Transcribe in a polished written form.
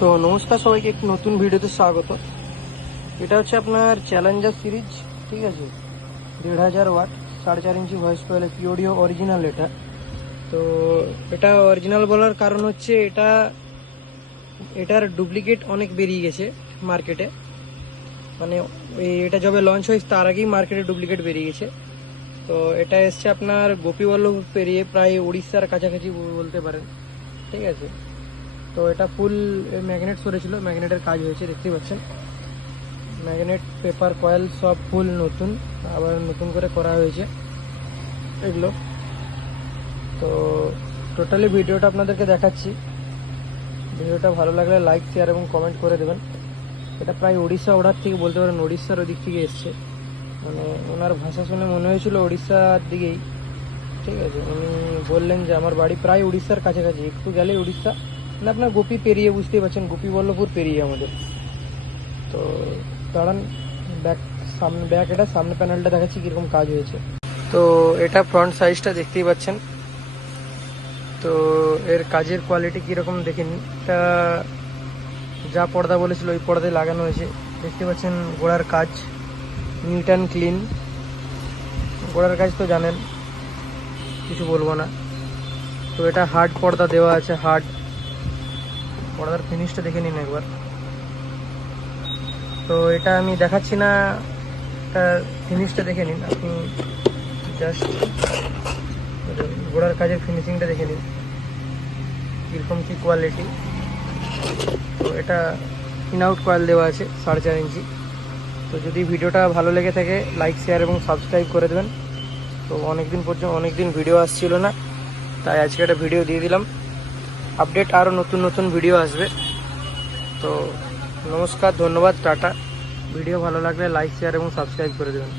তো নমস্কার সবাইকে, একটি নতুন ভিডিওতে স্বাগত। এটা হচ্ছে আপনার চ্যালেঞ্জার সিরিজ, ঠিক আছে। 1500 watt 4.5 inch voice coil পিওডিও original. তো এটা অরিজিনাল বলার কারণ হচ্ছে এটার ডুপ্লিকেট অনেক বেরিয়ে গেছে মার্কেটে। মানে এটা যবে লঞ্চ হয়েছে তার আগেই মার্কেটে ডুপ্লিকেট বেরিয়ে গেছে। তো এটা এসছে আপনার গোপীবল্লভ পেরিয়ে প্রায় উড়িষ্যার কাছাকাছি বলতে পারেন, ঠিক আছে। তো এটা ফুল ম্যাগনেট সরেছিল, ম্যাগনেটের কাজ হয়েছে, দেখতেই পাচ্ছেন। ম্যাগনেট, পেপার, কয়েল সব ফুল নতুন, আবার নতুন করে করা হয়েছে এগুলো। তো টোটালি ভিডিওটা আপনাদেরকে দেখাচ্ছি। ভিডিওটা ভালো লাগলে লাইক, শেয়ার এবং কমেন্ট করে দেবেন। এটা প্রায় উড়িষ্যা অর্ডার থেকে বলতে পারেন, উড়িষ্যার ওদিক থেকে এসছে। মানে ওনার ভাষা শুনে মনে হয়েছিল উড়িষ্যার দিকেই, ঠিক আছে। উনি বললেন যে আমার বাড়ি প্রায় উড়িষ্যার কাছাকাছি, একটু গেলে উড়িষ্যা, মানে আপনার গোপী পেরিয়ে, বুঝতেই পারছেন, গোপীবল্লভপুর পেরিয়ে আমাদের। তো দাঁড়ান, এটা সামনে প্যানেলটা দেখাচ্ছি কীরকম কাজ হয়েছে। তো এটা ফ্রন্ট সাইজটা দেখতেই পাচ্ছেন। তো এর কাজের কোয়ালিটি কীরকম দেখেন। এটা যা পর্দা বলেছিল ওই পর্দায় লাগানো হয়েছে, দেখতে পাচ্ছেন। গোড়ার কাজ নিট অ্যান্ড ক্লিন। গোড়ার কাজ তো জানেন, কিছু বলবো না। তো এটা হার্ড পর্দা দেওয়া আছে, হার্ড পর্দার ফিনিশটা দেখে নিন একবার। তো এটা আমি দেখাচ্ছি না, এটা ফিনিশটা দেখে নিন আপনি, জাস্ট গোড়ার কাজের ফিনিশিংটা দেখে নিন কীরকম কী কোয়ালিটি। তো এটা ইন আউট কয়েল দেওয়া আছে 4.5 ইঞ্চি। তো যদি ভিডিওটা ভালো লেগে থাকে লাইক, শেয়ার এবং সাবস্ক্রাইব করে দেবেন। তো অনেকদিন ভিডিও আসছিল না, তাই আজকে একটা ভিডিও দিয়ে দিলাম। আপডেট আরও নতুন ভিডিও আসবে। তো নমস্কার, ধন্যবাদ, টাটা। ভিডিও ভালো লাগলে লাইক, শেয়ার এবং সাবস্ক্রাইব করে দেবেন।